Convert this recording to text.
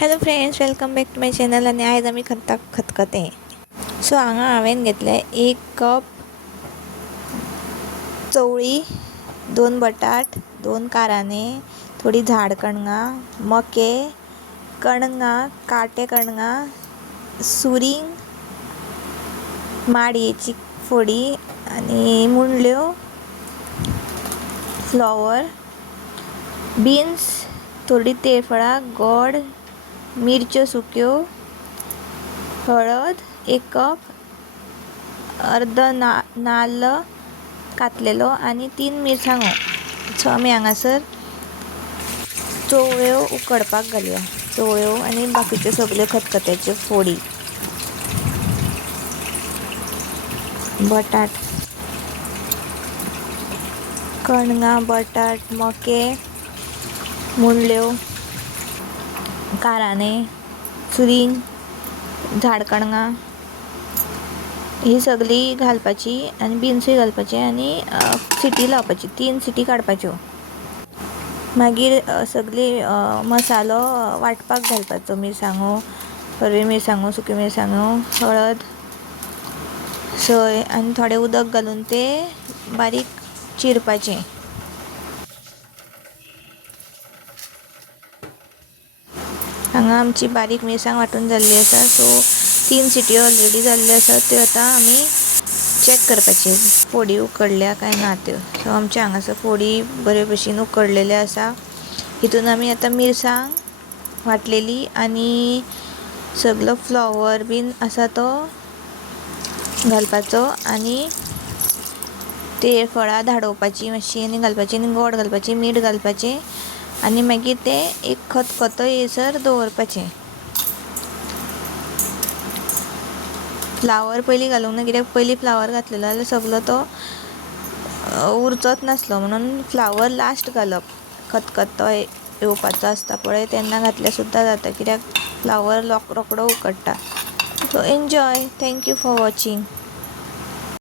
Hello friends, welcome back to my channel. आणि आज आम्ही खतखतें. सो हांगा हांवें घेतले 1 कप चवळी, 2 बटाट, 2 कारांने, थोडी झाड कणगां, मके, कणगां, काटे कणगां, सुरिंग, माडयेची फोडी आणि मुंडल्यो, फ्लॉवर, बीन्स, थोडी तेफळां, गोड, मिरच्यो सुक्यो, हळद 1 कप, अर्द नाल्ल कातलेलो आणि 3 मिरसांगो. सो आमी हांगासर चवळ्यो उकडपाक घालया. चवळ्यो आणि बाकीच्यो सगल्यो खतखत्याच्यो फोडी, बटाट, कणगां, बटाट, मके, मुंडल्यो, कारांने, सुरींग, झाड कणगां ही सगळी घालपाची आणि बीन्सूय घालपाचे आणि सिटी लावपाची, 3 सिटी काडपाच्यो. मागीर सगळी मसालो वाटपाक घालपाचो. मिरसांगो, हरव्यो मिरसांगो, सुक्यो मिरसांगो, हळद, सोय आणि थोडें उदक घालून ते बारीक चिरपाचें. हांगा आमची बारीक मिरसांग वांटून जाल्ली आसा. सो 3 सिटी ऑलरेडी जाल्ल्यो आसा. त्यो आतां आमी चॅक करपाची, फोडी उकडल्या काय ना त्यो. सो आमच्या हांगासर फोडी बरे भशेन उकडलेल्यो आसा. हितून आमी आतां मिरसांग वाटलेली आणि सगळो फ्लॉवर बीन आसा तो घालपाचो आणि तेफळां धाडोवपाची मातशी आनी घालपाची आनी गोड घालपाची, मीठ घालपाचें आणि मागीर ते एक खतखतो येयसर दवरपाचें. फ्लावर पयलीं घालूंक ना, कित्याक पयलीं फ्लावर घातलेलो जाल्यार सगळो तो उरचोच नासलो. म्हणून फ्लावर लास्ट घालप. खतखतो येवपाचो आसता पळय तेन्ना घातल्यार सुद्दां जाता, कित्याक फ्लावर रोकडो उकडटा. So enjoy. Thank you for watching.